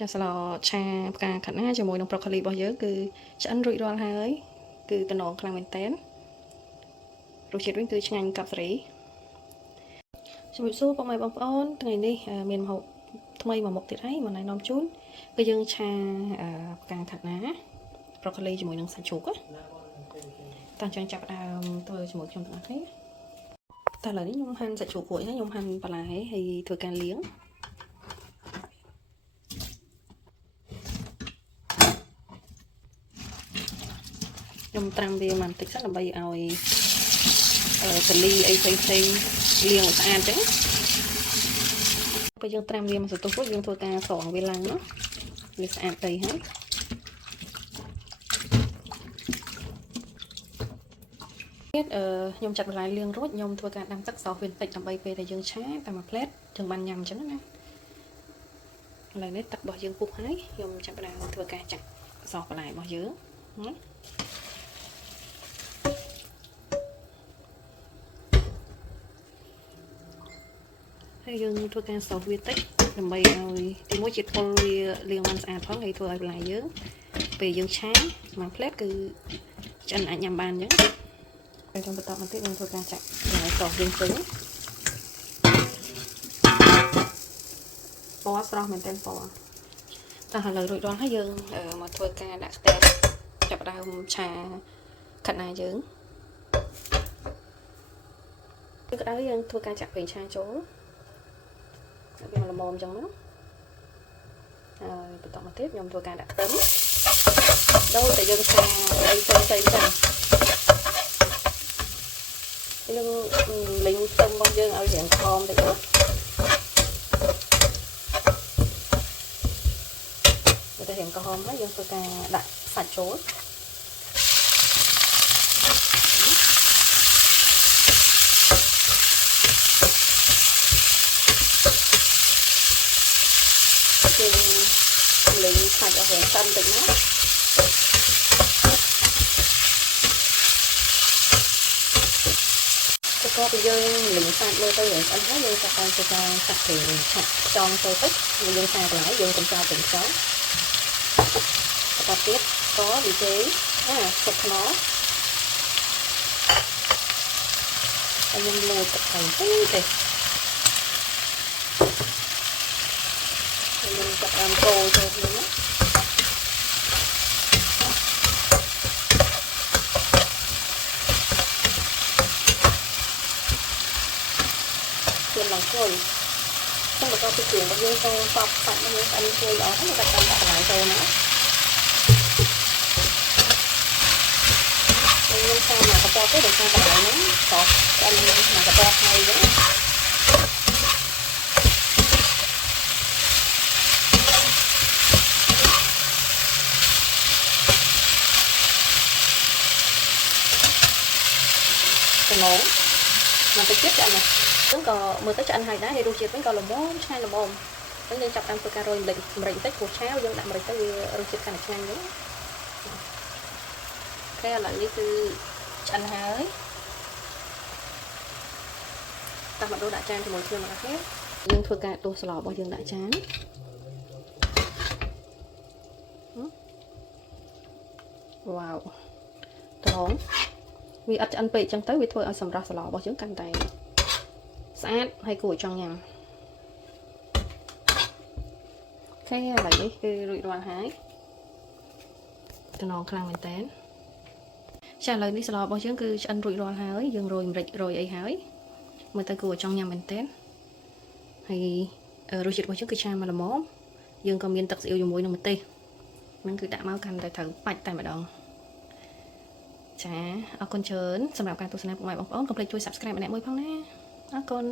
ចាស្លឆាផ្កាខាត់ណាជាមួយនឹងប្រូកូលីរបស់យើងគឺឆ្អិនរួចរាល់ហើយគឺតំណងខ្លាំងមែនតើរសជាតិវិញគឺឆ្ងាញ់កាប់សេរីជំរាបសួរពុកម៉ែបងប្អូនថ្ងៃនេះមានម្ហូបថ្មីមួយមុខទៀតហើយមកណែនាំជូនគឺយើងឆាផ្កាខាត់ណាប្រូកូលីជាមួយនឹងសាច់ជ្រូកតាំងចឹងចាប់ដើមធ្វើជាមួយខ្ញុំទាំងអស់គ្នាតែឥឡូវនេះខ្ញុំហាន់សាច់ជ្រូករួចហើយខ្ញុំហាន់បន្លែហើយធ្វើការលាងខ្ញុំត្រាំវាបន្តិចសិនដើម្បីឲ្យកលីអីផ្សេងលាងស្អាតអញ្ចឹងពេលយើងត្រាំវាមួយសន្ទុះរួចយើងធ្វើការស្រង់វាឡើងណាវាស្អាតទៅហើយទៀតខ្ញុំចាត់បន្លែលាងរួចខ្ញុំធ្វើការដាំទឹកសោះវាបន្តិចដើម្បីពេលដែលយើងឆាតែមួយផ្លែតយើងបានញ៉ាំអញ្ចឹងណាឥឡូវនេះទឹករបស់យើងពុះហើយខ្ញុំចាប់ផ្ដើមធ្វើការចាក់សោះបន្លែរបស់យើងណាហើយយើងធ្វើការសោះវាតិចដើម្បីឲ្យទីមួយជាតិពុលវាលាងបានស្អាតផងហើយធ្វើឲ្យបន្លែយើងពេលយើងឆាមួយផ្លែតគឺឆ្អិនអាចញ៉ាំបានអញ្ចឹងហើយខ្ញុំបន្តមកទៀតយើងធ្វើការចាក់បន្លែសោះយើងទៅពណ៌ស្រស់មែនទែនពណ៌តែឥឡូវរួចរាល់ហើយយើងមកធ្វើការដាក់ខ្ទះចាប់ដើមឆាខាត់ណាយើងក្តៅយើងធ្វើការចាក់ប្រេងឆាចូលវាល្មមអញ្ចឹងណាហើយបន្តមកទៀតខ្ញុំធ្វើការដាក់ខ្ទឹមដូចតែយើងឆាអីផ្សេងចឹងយើងលីងខ្ទឹមរបស់យើងឲ្យរាងខំតិចណាតែរាងក្រហមហើយយើងធ្វើការដាក់សាច់ចូលលេងសាច់អស់រាងសិនតិចណាក៏ពីយើងលេងសាច់មើលទៅរាងស្អិនហើយយើងចាប់បានធ្វើការចាក់ប្រេងឆាក់ខ្យងចូលទៅយើងឆាបន្លែយើងកំចោលប្រេងខ្យងបន្តទៀតក៏ប៊ីចេងទឹកខ្នុរហើយយើងលូតទឹកហើយទេយើងចាប់ដើមកូរចូលគ្នាណាយើងឡើងជួយខ្ញុំបន្តពីគ្រឿងរបស់យើងចូលសពសាច់របស់យើងស្អិនជួយល្អហើយយើងដាក់តាមបន្លែចូលណាយើងឆាមកកប៉ុកទៅដល់ឆាបន្លែហ្នឹងក៏ស្អិនមកកប៉ុកហើយហ្នឹងចំណងមកទៅទៀតចាណាហ្នឹងក៏មើលទៅឆ្អិនហើយដែរហើយរសជាតិវិញក៏ល្មមឆ្ងាញ់ល្មមអញ្ចឹងយើងចាប់តាមធ្វើការរោយម្រេចបន្តិចព្រោះឆាយើងដាក់ម្រេចទៅវារសជាតិកាន់តែឆ្ងាញ់ហ្នឹងអូខេឥឡូវនេះគឺឆ្អិនហើយតាមមកដាក់ចានជាមួយគ្នាមកគ្នាយើងធ្វើការដួសស្លរបស់យើងដាក់ចានវ៉ាវត្រង់វាអត់ឆ្អិនពេកអញ្ចឹងទៅវាធ្វើឲ្យសម្រស់ស្លរបស់យើងកាន់តែស្អាតហើយគួរឲ្យចង់ញ៉ាំអូខេឥឡូវនេះគឺរួចរាល់ហើយតំណងខ្លាំងមែនតើចាឥឡូវនេះស្លរបស់យើងគឺឆ្អិនរួចរាល់ហើយយើងរោយម្រេចរោយអីហើយមើលទៅគួរឲ្យចង់ញ៉ាំមែនតើហើយរសជាតិរបស់យើងគឺឆាមកល្មមយើងក៏មានទឹកស៊ីអ៊ីវជាមួយនឹងម្ទេសហ្នឹងគឺដាក់មកកាន់តែត្រូវបាច់តែម្ដងចាអរគុណច្រើនសម្រាប់ការទស្សនាពុកម៉ែបងប្អូនកុំភ្លេចជួយ Subscribe ម្នាក់មួយផងណាអរគុណ